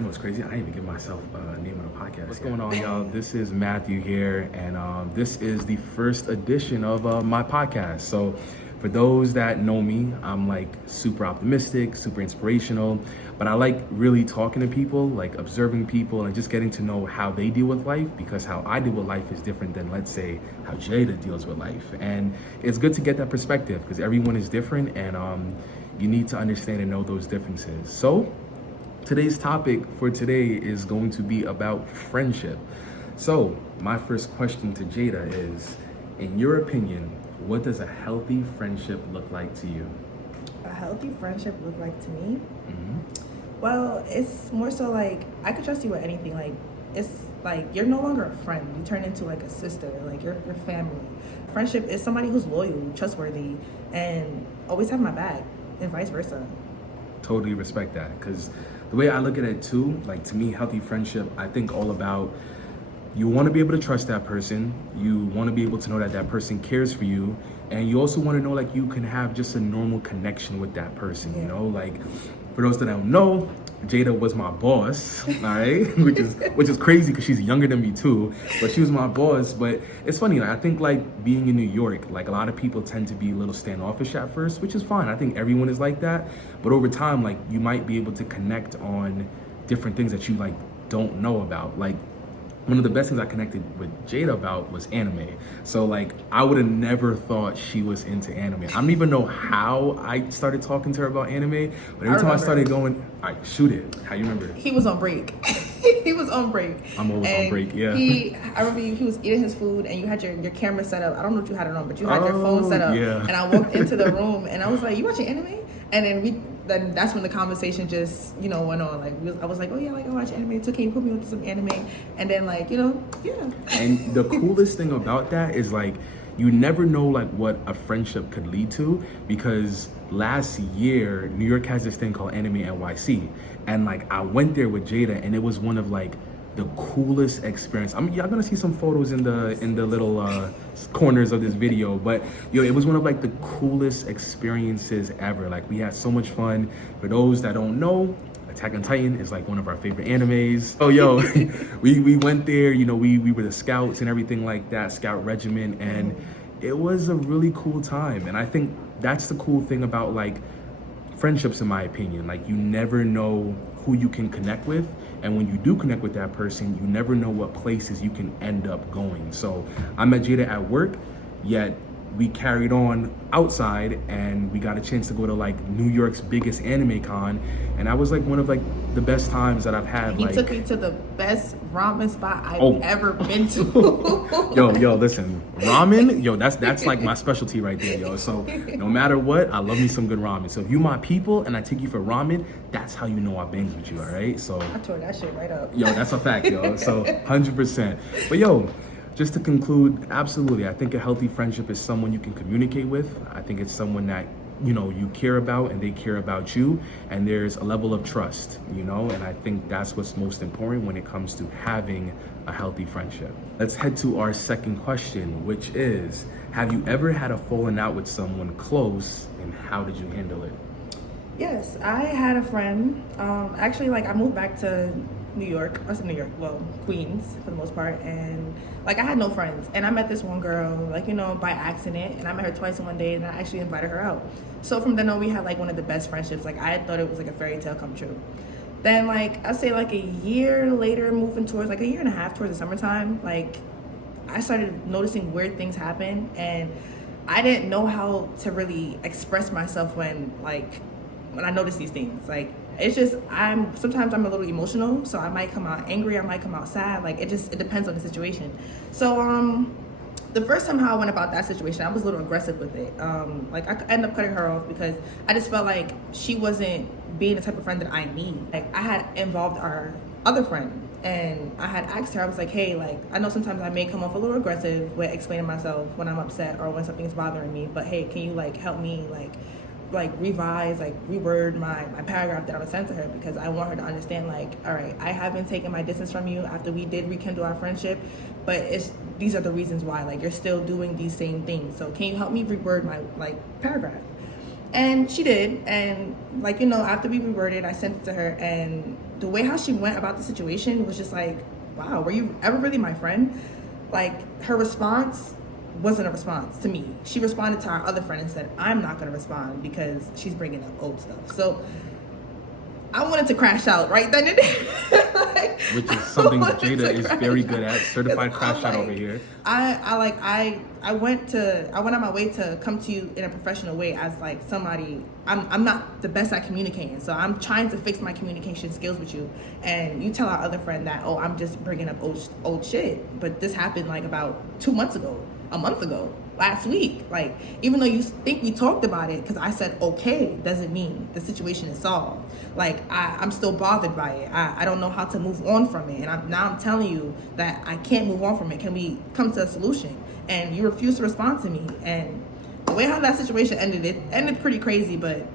You know what's crazy? I didn't even give myself a name of the podcast. What's going on, y'all? This is Matthew here, and this is the first edition of my podcast. So for those that know me, I'm like super optimistic, super inspirational, but I like really talking to people, like observing people and just getting to know how they deal with life, because how I deal with life is different than, let's say, how Jada deals with life. And it's good to get that perspective because everyone is different, and you need to understand and know those differences. So today's topic for today is going to be about friendship. So my first question to Jada is, in your opinion, what does a healthy friendship look like to you? A healthy friendship look like to me? Well, it's more so like I could trust you with anything. Like it's like you're no longer a friend. You turn into like a sister, like your family. Friendship is somebody who's loyal, trustworthy, and always have my back, and vice versa. Totally respect that, because the way I look at it too, like to me, healthy friendship, I think all about you want to be able to trust that person. You want to be able to know that that person cares for you. And you also want to know like you can have just a normal connection with that person, you know? Like for those that don't know, Jada was my boss, all right? which is crazy because she's younger than me too, but she was my boss. But it's funny, like, I think like being in New York, like a lot of people tend to be a little standoffish at first, which is fine. I think everyone is like that. But over time, like you might be able to connect on different things that you like don't know about. Like one of the best things I connected with Jada about was anime. So like I would have never thought she was into anime. I don't even know how I started talking to her about anime, but every time I started going, all right, shoot it. How you remember? He was on break. He was on break. I'm always on break, yeah. I remember he was eating his food and you had your camera set up. I don't know if you had it on, but you had your phone set up. Yeah. And I walked into the room and I was like, you watching anime? And then that's when the conversation just, went on. Like, I was like, oh yeah, like I watch anime. It's okay, put me onto some anime. And then like, yeah. And the coolest thing about that is like, you never know like what a friendship could lead to, because last year, New York has this thing called Anime NYC. And like, I went there with Jada and it was one of like the coolest experience. I mean, y'all gonna see some photos in the little corners of this video, but it was one of like the coolest experiences ever. Like we had so much fun. For those that don't know, Attack on Titan is like one of our favorite animes. Oh we went there, we were the scouts and everything like that, scout regiment, and it was a really cool time. And I think that's the cool thing about like friendships, in my opinion. Like you never know who you can connect with, and when you do connect with that person, you never know what places you can end up going. So I met Jada at work, yet we carried on outside and we got a chance to go to like New York's biggest anime con, and that was like one of like the best times that I've had. He took me to the best ramen spot I've ever been to. yo, listen, ramen, that's like my specialty right there, yo. So no matter what, I love me some good ramen. So if you my people and I take you for ramen, that's how you know I banged with you, all right? So I tore that shit right up. Yo, that's a fact, yo. So 100%. But just to conclude, absolutely, I think a healthy friendship is someone you can communicate with. I think it's someone that, you care about and they care about you, and there's a level of trust, and I think that's what's most important when it comes to having a healthy friendship. Let's head to our second question, which is, have you ever had a falling out with someone close, and how did you handle it? Yes, I had a friend. Actually, like I moved back to New York. I said New York, well, Queens for the most part, and like I had no friends. And I met this one girl, like by accident, and I met her twice in one day, and I actually invited her out. So from then on, we had like one of the best friendships. Like I thought it was like a fairy tale come true. Then like I'd say like a year later, moving towards like a year and a half towards the summertime, like I started noticing weird things happen, and I didn't know how to really express myself when I notice these things. Like it's just sometimes I'm a little emotional, so I might come out angry, I might come out sad. Like it depends on the situation. So the first time how I went about that situation, I was a little aggressive with it. Like I ended up cutting her off because I just felt like she wasn't being the type of friend that I need. Like I had involved our other friend, and I had asked her, I was like, hey, like I know sometimes I may come off a little aggressive with explaining myself when I'm upset or when something's bothering me, but hey, can you like help me like revise, like reword my paragraph that I was sent to her, because I want her to understand like, all right, I haven't taken my distance from you after we did rekindle our friendship, but these are the reasons why, like you're still doing these same things. So can you help me reword my like paragraph? And she did, and like after we reworded, I sent it to her, and the way how she went about the situation was just like, wow, were you ever really my friend? Like, her response wasn't a response to me. She responded to our other friend and said, I'm not going to respond because she's bringing up old stuff. So I wanted to crash out right then and there. Like, which is something Jada is very good at. Certified crash out over here. I went on my way to come to you in a professional way as like somebody. I'm not the best at communicating, so I'm trying to fix my communication skills with you. And you tell our other friend that, oh, I'm just bringing up old shit. But this happened like about 2 months ago, a month ago, last week. Like, even though you think we talked about it, because I said okay, doesn't mean the situation is solved. Like, I'm still bothered by it. I don't know how to move on from it. And I'm telling you that I can't move on from it. Can we come to a solution? And you refuse to respond to me. And the way how that situation ended, it ended pretty crazy, but...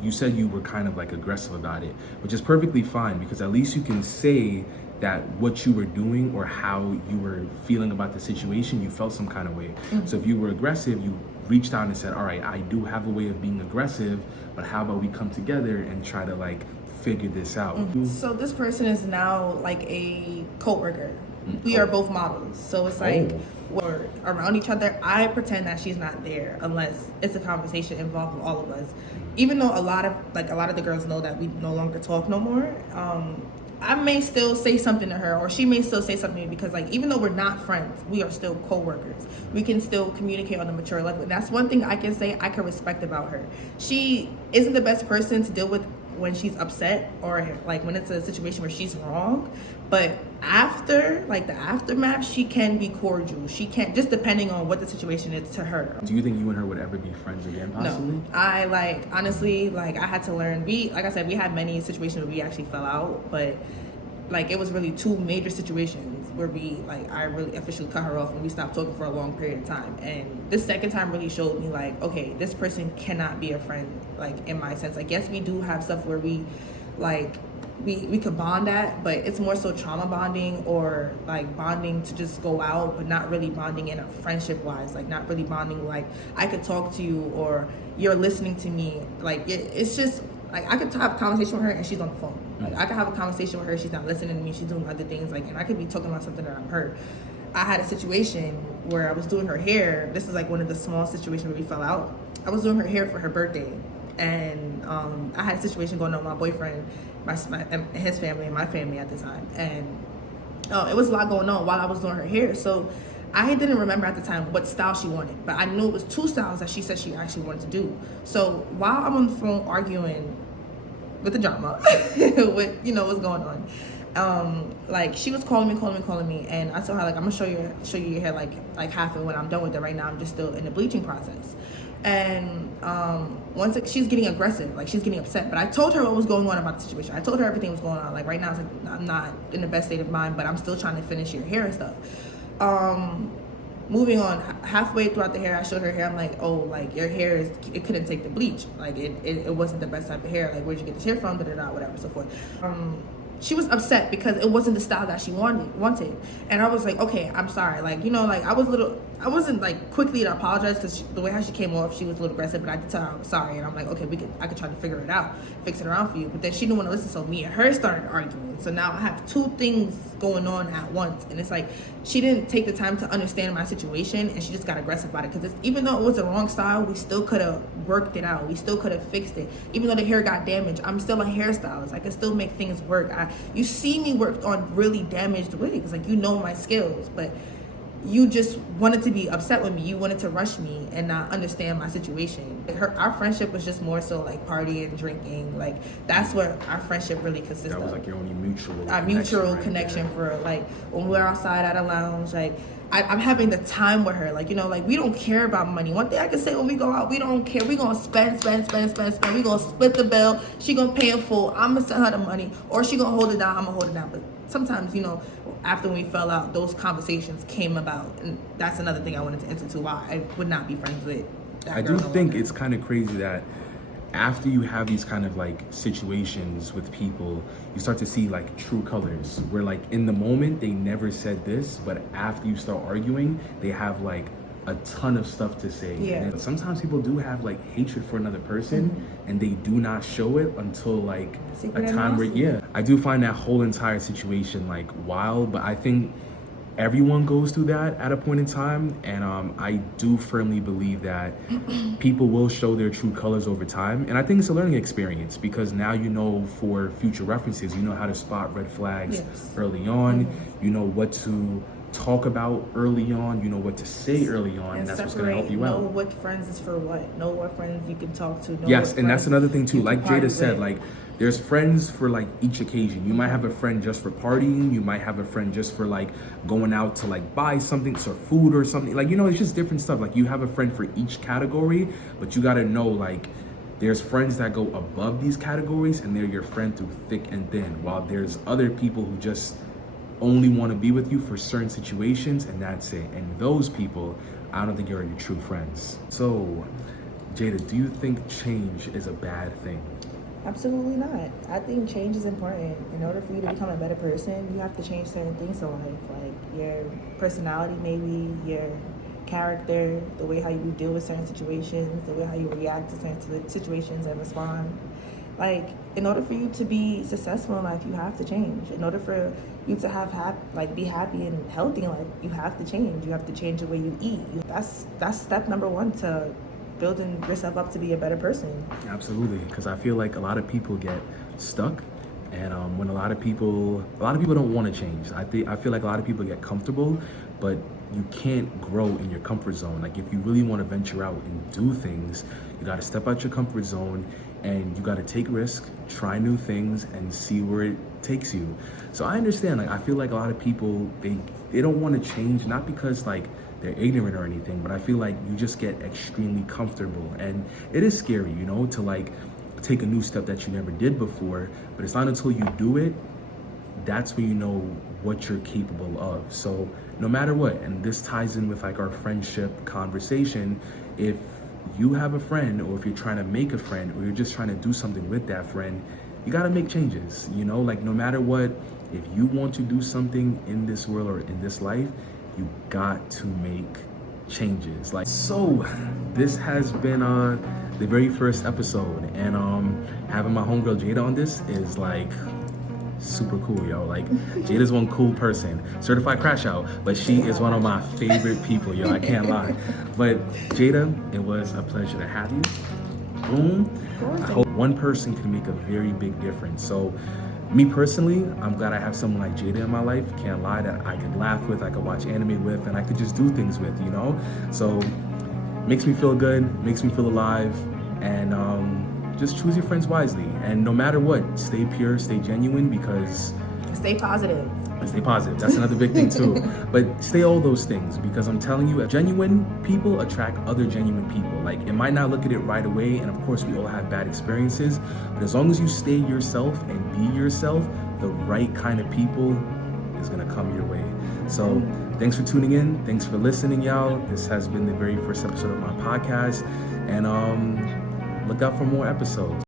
You said you were kind of like aggressive about it, which is perfectly fine, because at least you can say that what you were doing or how you were feeling about the situation, you felt some kind of way. Mm-hmm. So if you were aggressive, you reached out and said, all right, I do have a way of being aggressive, but how about we come together and try to like figure this out? Mm-hmm. So this person is now like a co-worker. Mm-hmm. We are both models. So it's like, we're around each other. I pretend that she's not there unless it's a conversation involving all of us. Even though a lot of the girls know that we no longer talk no more, I may still say something to her, or she may still say something to me, because like, even though we're not friends, we are still co-workers. We can still communicate on a mature level. And that's one thing I can say I can respect about her. She isn't the best person to deal with when she's upset, or like when it's a situation where she's wrong, but after, like the aftermath, she can be cordial. She can, just depending on what the situation is to her. Do you think you and her would ever be friends again, possibly? No, I honestly, I had to learn. Like I said, we had many situations where we actually fell out, but like it was really 2 major situations where I really officially cut her off and we stopped talking for a long period of time. And this second time really showed me like, okay, this person cannot be a friend, like in my sense. Like, yes, we do have stuff where we could bond at, but it's more so trauma bonding, or like bonding to just go out, but not really bonding in a friendship wise, like not really bonding like I could talk to you or you're listening to me. Like it's just like I could have a conversation with her and she's on the phone. Like I could have a conversation with her, she's not listening to me, she's doing other things, like, and I could be talking about something that I'm hurt. I had a situation where I was doing her hair. This is like one of the small situations where we fell out. I was doing her hair for her birthday, and I had a situation going on with my boyfriend, his family and my family at the time, and it was a lot going on while I was doing her hair. So I didn't remember at the time what style she wanted, but I knew it was 2 styles that she said she actually wanted to do. So while I'm on the phone arguing with the drama, with what's going on, like she was calling me, and I told her like, I'm gonna show you your hair like half of when I'm done with it. Right now I'm just still in the bleaching process. And she's getting aggressive, like she's getting upset, but I told her what was going on about the situation. I told her everything was going on. Like right now it's like, I'm not in the best state of mind, but I'm still trying to finish your hair and stuff. Moving on, halfway throughout the hair, I showed her hair. I'm like, oh, like your hair it couldn't take the bleach. Like it wasn't the best type of hair. Like, where'd you get this hair from? Whatever, so forth. She was upset because it wasn't the style that she wanted. And I was like, okay, I'm sorry. Like, like I wasn't like quickly to apologize, because the way how she came off, she was a little aggressive, but I did tell her I'm sorry. And I'm like, okay, I could try to figure it out, fix it around for you. But then she didn't want to listen, so me and her started arguing. So now I have 2 things going on at once. And it's like, she didn't take the time to understand my situation, and she just got aggressive about it. Because even though it was the wrong style, we still could have worked it out. We still could have fixed it. Even though the hair got damaged, I'm still a hairstylist. I can still make things work. You see me work on really damaged wigs. Like, my skills, but you just wanted to be upset with me. You wanted to rush me and not understand my situation. Our friendship was just more so like partying, drinking. Like, that's what our friendship really consisted of. That was like your only mutual connection for like when we're outside at a lounge. Like, I'm having the time with her. Like, like we don't care about money. One thing I can say, when we go out, we don't care. We gonna spend. We gonna split the bill. She gonna pay in full. I'm gonna send her the money, or she gonna hold it down. I'm gonna hold it down. But sometimes, after we fell out, those conversations came about, and that's another thing I wanted to enter to, why I would not be friends with that I girl do think it's kind of crazy that after you have these kind of like situations with people, you start to see like true colors, where like in the moment they never said this, but after you start arguing, they have like a ton of stuff to say. Yeah. And sometimes people do have like hatred for another person, and they do not show it until like Secret a time where, animosity. I do find that whole entire situation like wild, but I think everyone goes through that at a point in time, and I do firmly believe that people will show their true colors over time, and I think it's a learning experience because now you know for future references, you know how to spot red flags Yes. early on, you know what to talk about early on, you know what to say early on, and that's what's going to help you know out. what friends is for what. Know what friends you can talk to. Know Yes, what and that's friends another thing too. you can Like party Jada said, with. like there's friends for like each occasion. You might have a friend just for partying. You might have a friend just for like going out to like buy something, or food or something. Like, you know, it's just different stuff. Like you have a friend for each category, but you got to know like there's friends that go above these categories and they're your friend through thick and thin, while there's other people who just only want to be with you for certain situations, and that's it. And those people, I don't think are your true friends. So, Jada, do you think change is a bad thing? Absolutely not. I think change is important. In order for you to become a better person, you have to change certain things in life, like your personality, maybe your character, the way how you deal with certain situations, the way how you react to certain situations and respond. Like, in order for you to be successful in life, you have to change. In order for you to have be happy and healthy in life, you have to change. You have to change the way you eat. That's step number one to building yourself up to be a better person. Absolutely, because I feel like a lot of people get stuck, and when a lot of people don't want to change. I feel like a lot of people get comfortable, but you can't grow in your comfort zone. Like if you really want to venture out and do things, you got to step out your comfort zone, and you got to take risk, try new things, and see where it takes you. So I understand. Like I feel like a lot of people they don't want to change, not because like they're ignorant or anything, but I feel like you just get extremely comfortable, and it is scary, you know, to like take a new step that you never did before. But it's not until you do it that's when you know what you're capable of. So no matter what, and this ties in with like our friendship conversation, if you have a friend, or if you're trying to make a friend, or you're just trying to do something with that friend, you got to make changes, you know, like no matter what, if you want to do something in this world or in this life, you got to make changes. Like, so this has been the very first episode, and having my homegirl Jada on this is like super cool, yo. Like Jada's one cool person, certified crash out, but she is one of my favorite people, yo. I can't lie. But Jada, it was a pleasure to have you. Boom. I hope one person can make a very big difference. So me personally, I'm glad I have someone like Jada in my life. Can't lie, that I could laugh with, I could watch anime with, and I could just do things with, you know? So makes me feel good, makes me feel alive, and just choose your friends wisely. And no matter what, stay pure, stay genuine, because Stay positive. stay positive. That's another big thing too. But stay all those things, because I'm telling you, genuine people attract other genuine people. Like it might not look at it right away, and of course we all have bad experiences, but as long as you stay yourself and be yourself, the right kind of people is gonna come your way. So thanks for tuning in. Thanks for listening, y'all. This has been the very first episode of my podcast, and look out for more episodes.